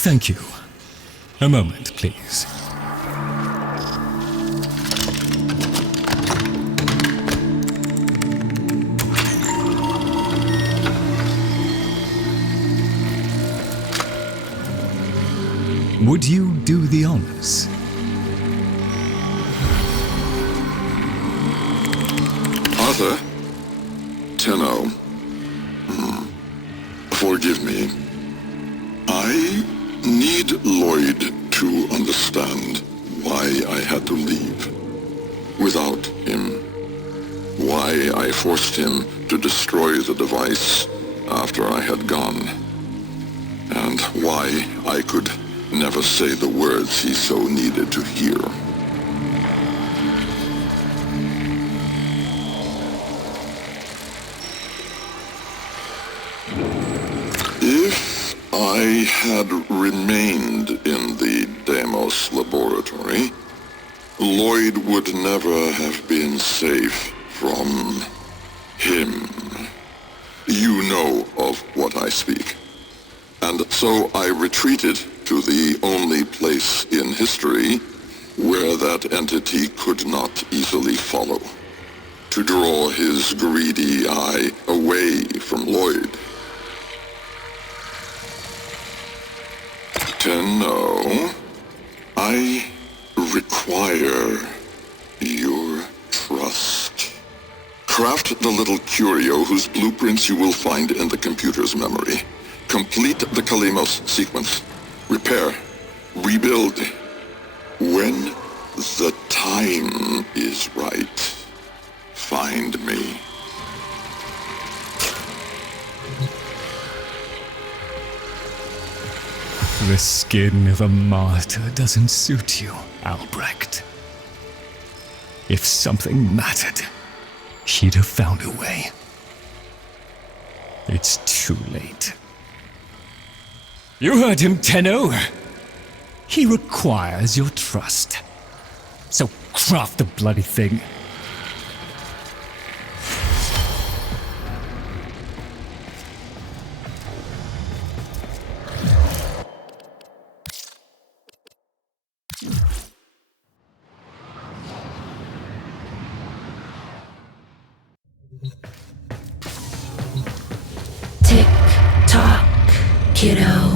Thank you. A moment, please. Would you do the honors? Arthur? Tenno. Forgive me. I need Lloyd to understand why I had to leave. Without him. Why I forced him to destroy the device after I had gone. And why I could never say the words he so needed to hear. If I had remained in the Deimos laboratory, Lloyd would never have been safe from him. You know of what I speak. And so I retreated to the only place in history where that entity could not easily follow, to draw his greedy eye away from Lloyd. Tenno, I require your trust. Craft the little curio whose blueprints you will find in the computer's memory. Complete the Kalemos sequence. Repair. Rebuild. When the time is right, find me. The skin of a martyr doesn't suit you, Albrecht. If something mattered, he'd have found a way. It's too late. You heard him, Tenno. He requires your trust. So craft the bloody thing. Tick-tock, kiddo.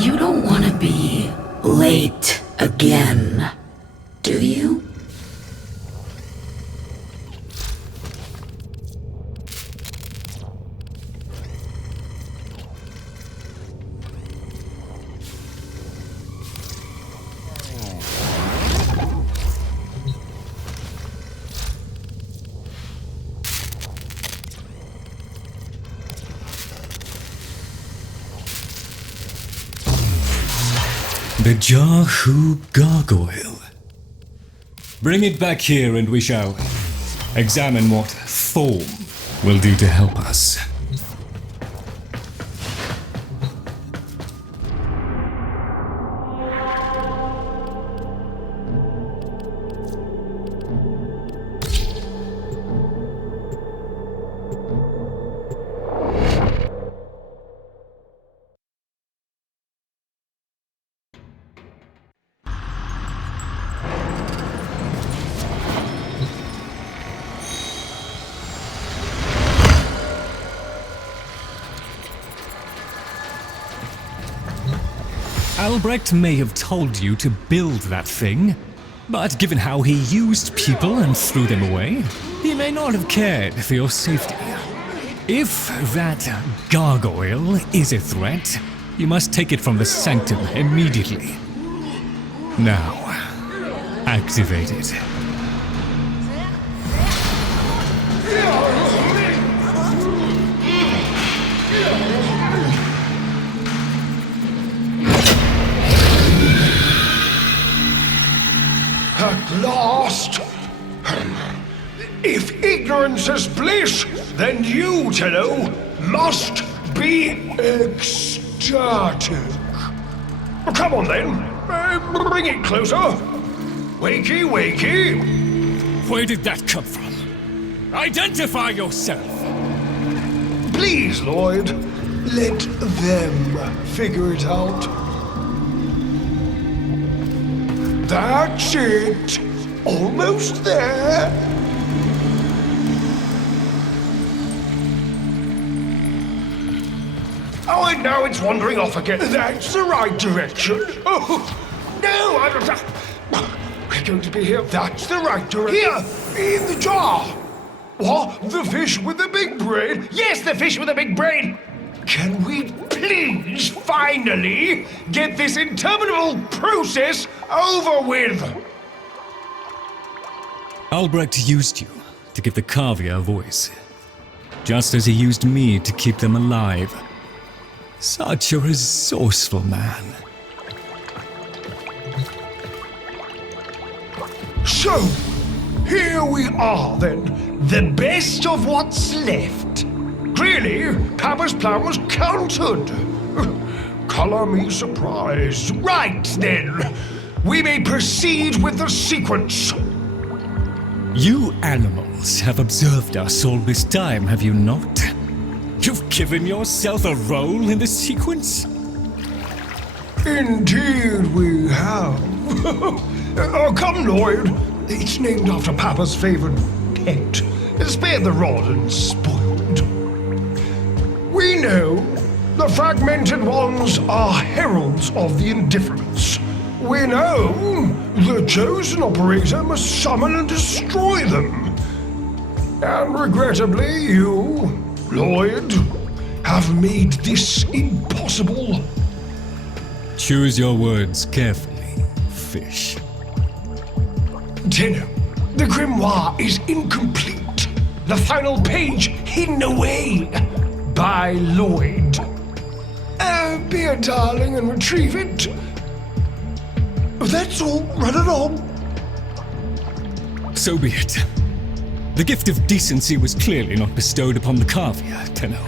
You don't want to be late again, do you? The Jahu gargoyle. Bring it back here and we shall examine what form will do to help us. Albrecht may have told you to build that thing, but given how he used people and threw them away, he may not have cared for your safety. If that gargoyle is a threat, you must take it from the sanctum immediately. Now, activate it. At last! If ignorance is bliss, then you, Tenno, must be ecstatic. Come on then, bring it closer. Wakey, wakey. Where did that come from? Identify yourself! Please, Lloyd, Let them figure it out. That's it. Almost there. Oh, and now it's wandering off again. That's the right direction. Oh, no, we're going to be here. That's the right direction. Here, in the jar. What? The fish with the big brain? Yes, the fish with the big brain. Can we please finally get this interminable process over with? Albrecht used you to give the Cavia a voice, just as he used me to keep them alive. Such a resourceful man. So, here we are then, the best of what's left. Clearly, Papa's plan was countered. Color me surprised. Right then, we may proceed with the sequence. You animals have observed us all this time, have you not? You've given yourself a role in the sequence? Indeed we have. Oh, come, Lloyd. It's named after Papa's favorite pet. Spare the rod and spoiled. We know the fragmented ones are heralds of the indifference. We know the chosen operator must summon and destroy them. And regrettably, you, Lloyd, have made this impossible. Choose your words carefully, fish. Tenno, the grimoire is incomplete. The final page hidden away by Lloyd. Be a darling and retrieve it. That's all. Run along. So be it. The gift of decency was clearly not bestowed upon the Cavia, Tenno.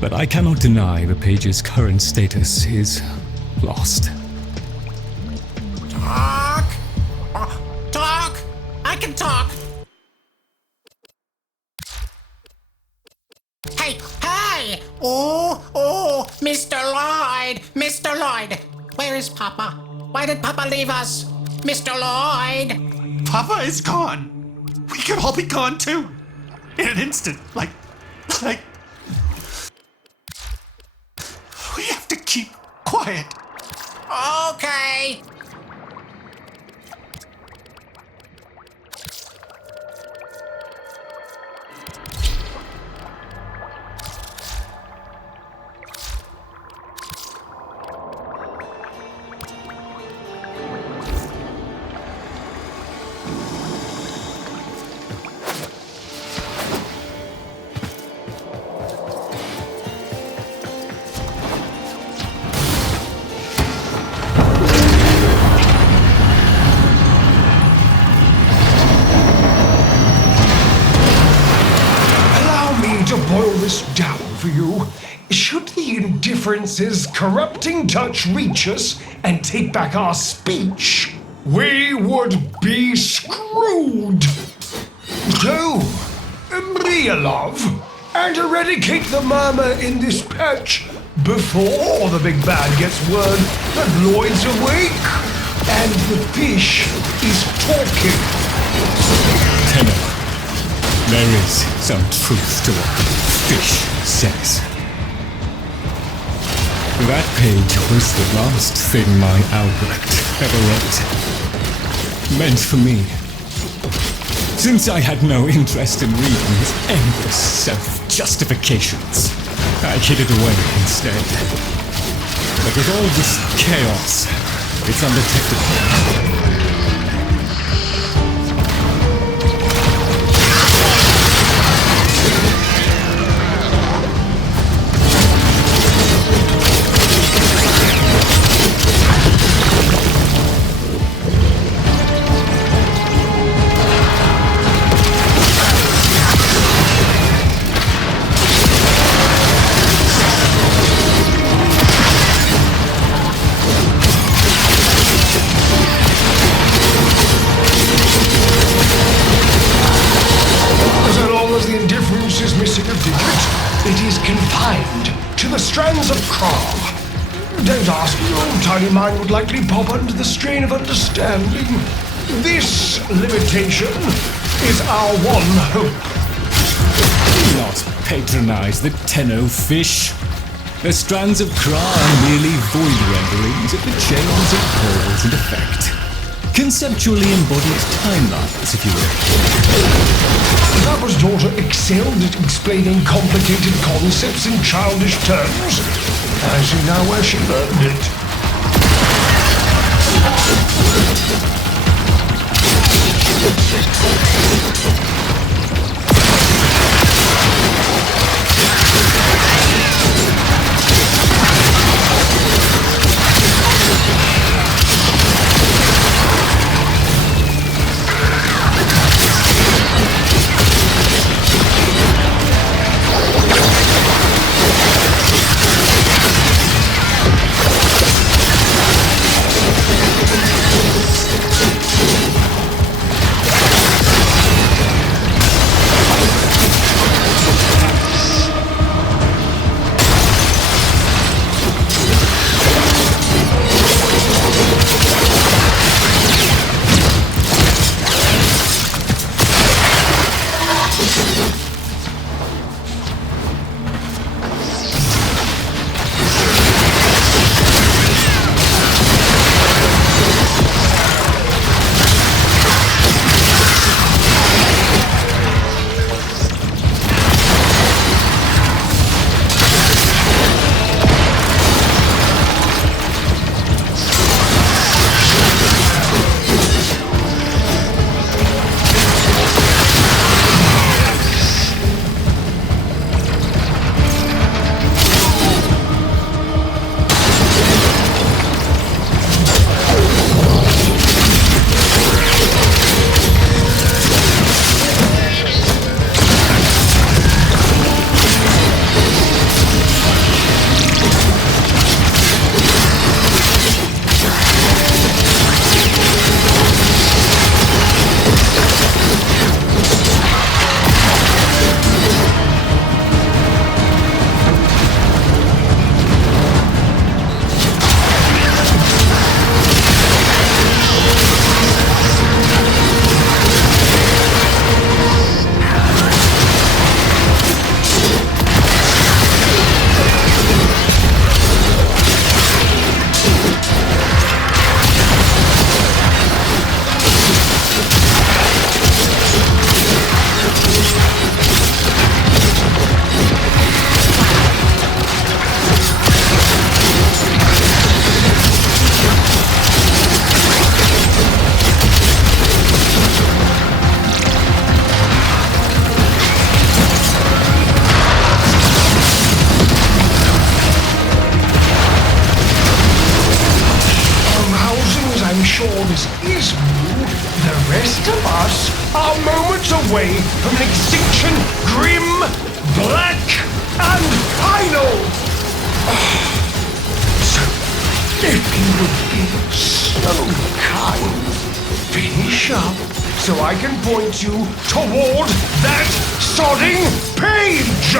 But I cannot deny the page's current status is lost. Talk! Talk! I can talk! Hey! Hey! Oh! Mr. Lloyd! Mr. Lloyd! Where is Papa? Why did Papa leave us? Mr. Lloyd! Papa is gone! We could all be gone too! In an instant, like... We have to keep quiet. Okay! Boil this down for you. Should the indifference's corrupting touch reach us and take back our speech, we would be screwed. So, be a love and eradicate the murmur in this patch before the big bad gets word that Lloyd's awake and the fish is talking. Tenno, there is some truth to what the fish says. That page was the last thing my Albrecht ever wrote. Meant for me. Since I had no interest in reading his endless self-justifications, I hid it away instead. But with all this chaos, it's undetectable. Don't ask. Your tiny mind would likely pop under the strain of understanding. This limitation is our one hope. Do not patronize the Tenno fish. The strands of Kra are merely void renderings of the chains of cause and effect. Conceptually embodied timelines, if you will. Papa's daughter excelled at explaining complicated concepts in childish terms. I see now where she learned it. This is new. The rest of us are moments away from an extinction grim, black, and final. So, if you would be so kind, finish up so I can point you toward that sodding page.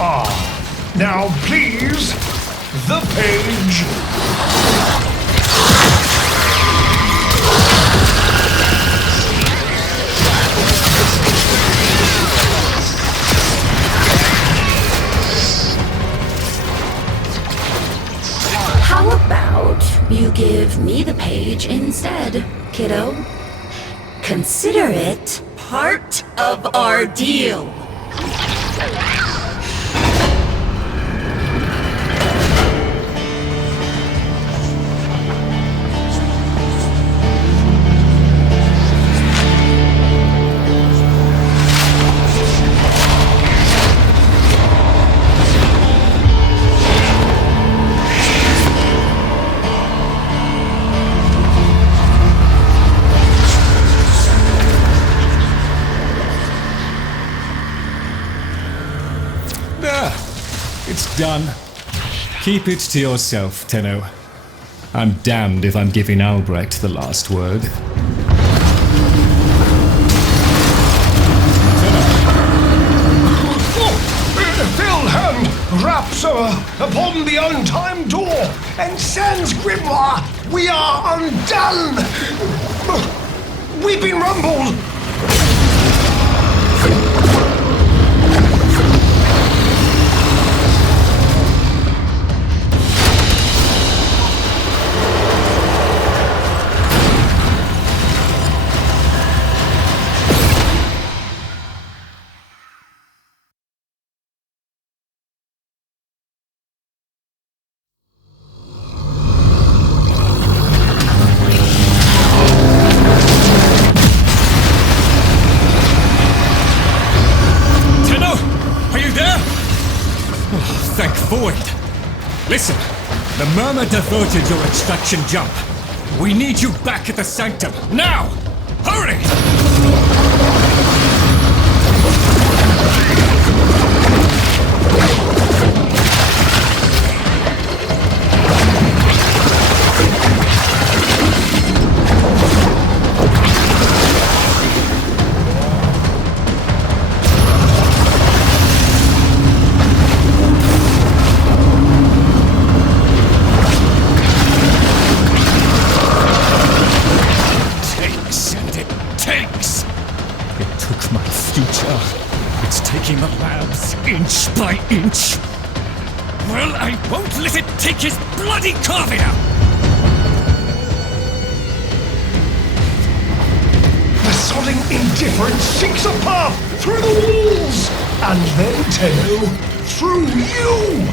Now please, the page. How about you give me the page instead, kiddo? Consider it part of our deal. It's done. Keep it to yourself, Tenno. I'm damned if I'm giving Albrecht the last word. Hand raps upon the untimed door, and sans grimoire, we are undone! We've been rumbled! Thank Void. Listen, the Murmur diverted your extraction jump. We need you back at the Sanctum, now! Hurry! It's taking the labs inch by inch. Well, I won't let it take his bloody corvia! The sodding indifference seeks a path through the walls, and then, Tenno, through you!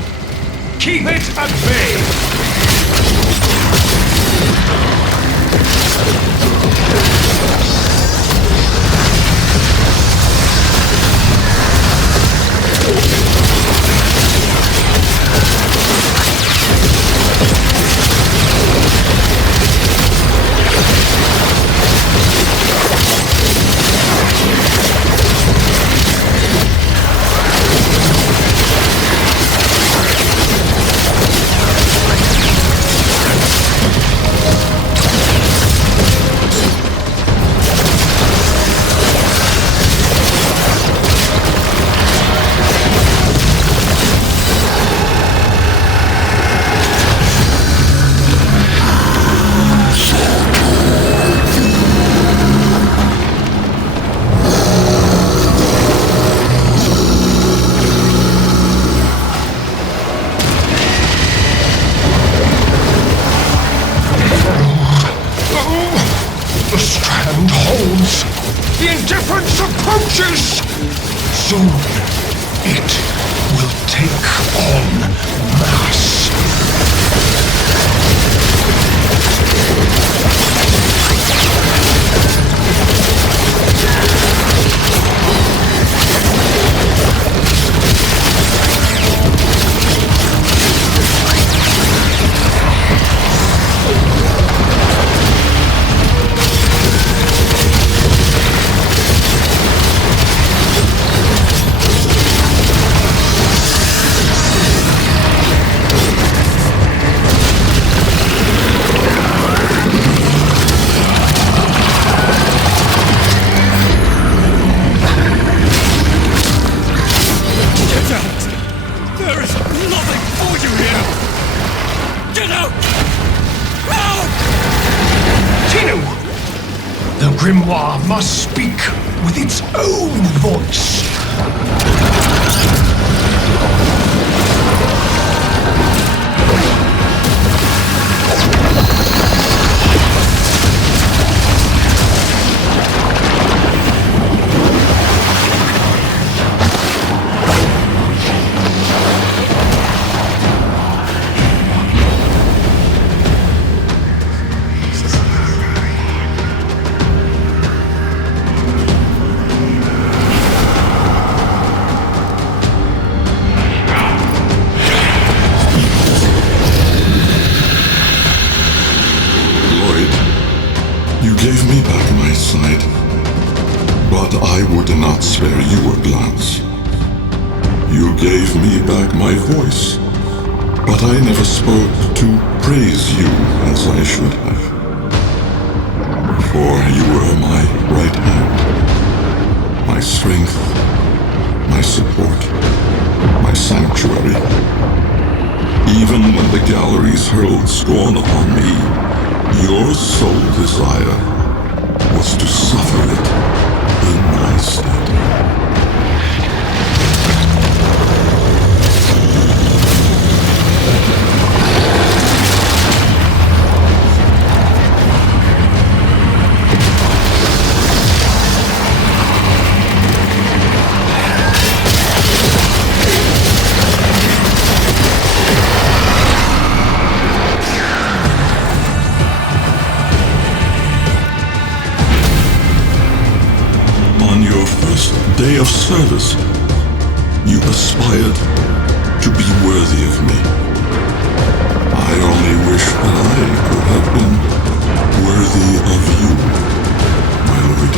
Keep it at bay! grimoire must speak with its own voice. You gave me back my sight, but I would not spare you a glance. You gave me back my voice, but I never spoke to praise you as I should have. For you were my right hand, my strength, my support, my sanctuary. Even when the galleries hurled scorn upon me, your sole desire was to suffer it in my stead. Day of service, you aspired to be worthy of me. I only wish that I could have been worthy of you, my lord.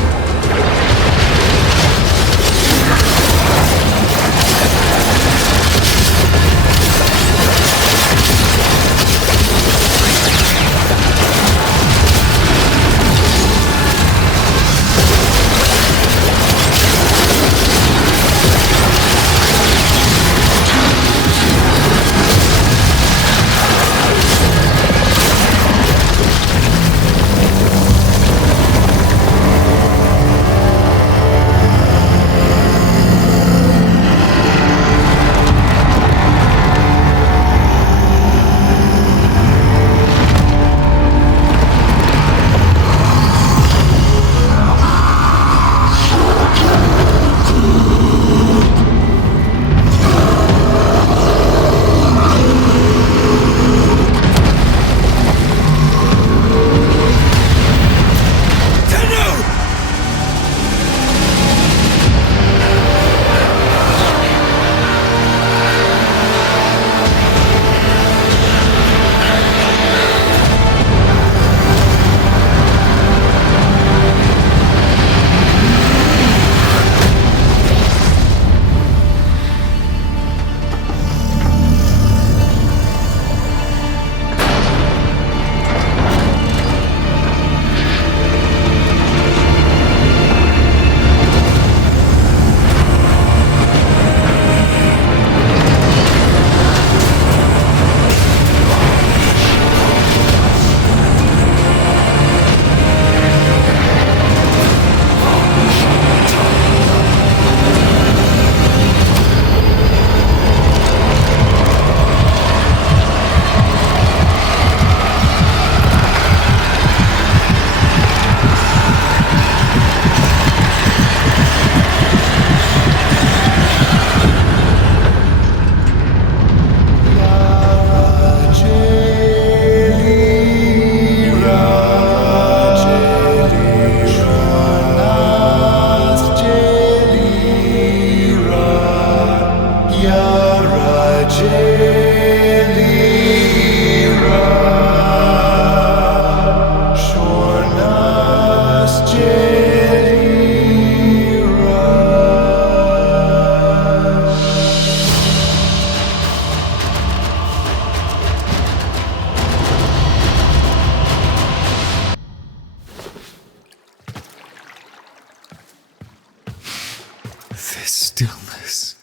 This stillness.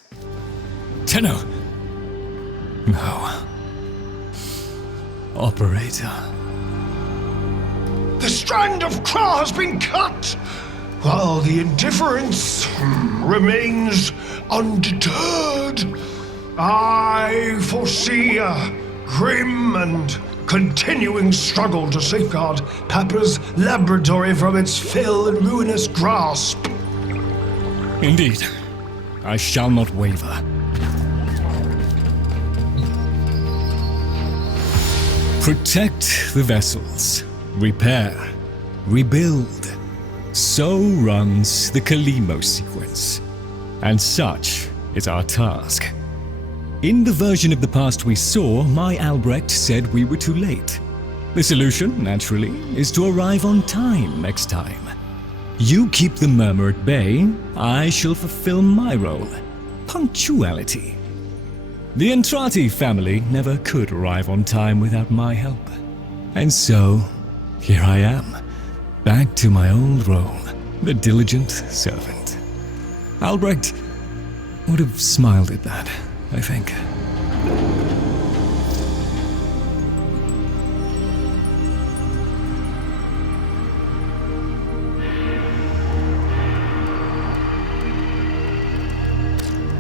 Tenno! No. Operator. The strand of Kra has been cut, while the indifference remains undeterred. I foresee a grim and continuing struggle to safeguard Papa's laboratory from its fell and ruinous grasp. Indeed, I shall not waver. Protect the vessels, repair, rebuild. So runs the Kalimo sequence. And such is our task. In the version of the past we saw, my Albrecht said we were too late. The solution, naturally, is to arrive on time next time. You keep the murmur at bay, I shall fulfill my role. Punctuality. The Entrati family never could arrive on time without my help. And so, here I am, back to my old role, the diligent servant. Albrecht would have smiled at that, I think.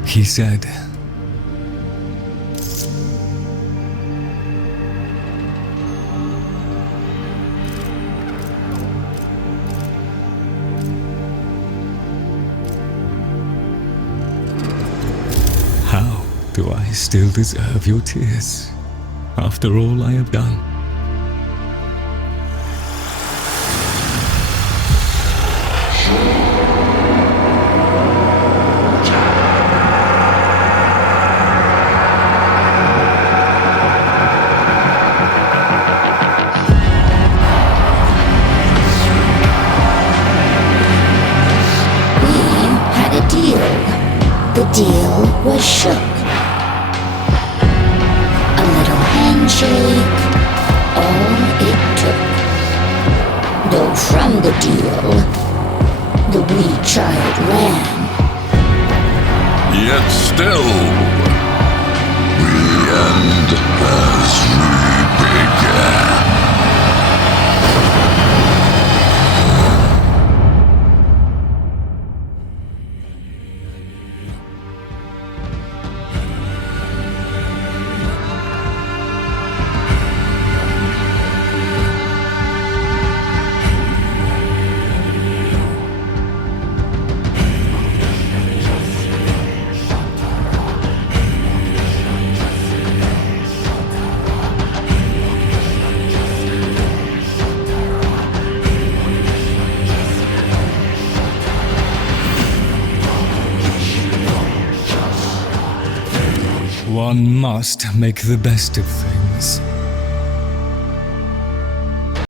He said, "How do I still deserve your tears after all I have done?" The deal was shook. A little handshake, all it took. Though from the deal, the wee child ran. Yet still, the end has re-begun. One must make the best of things.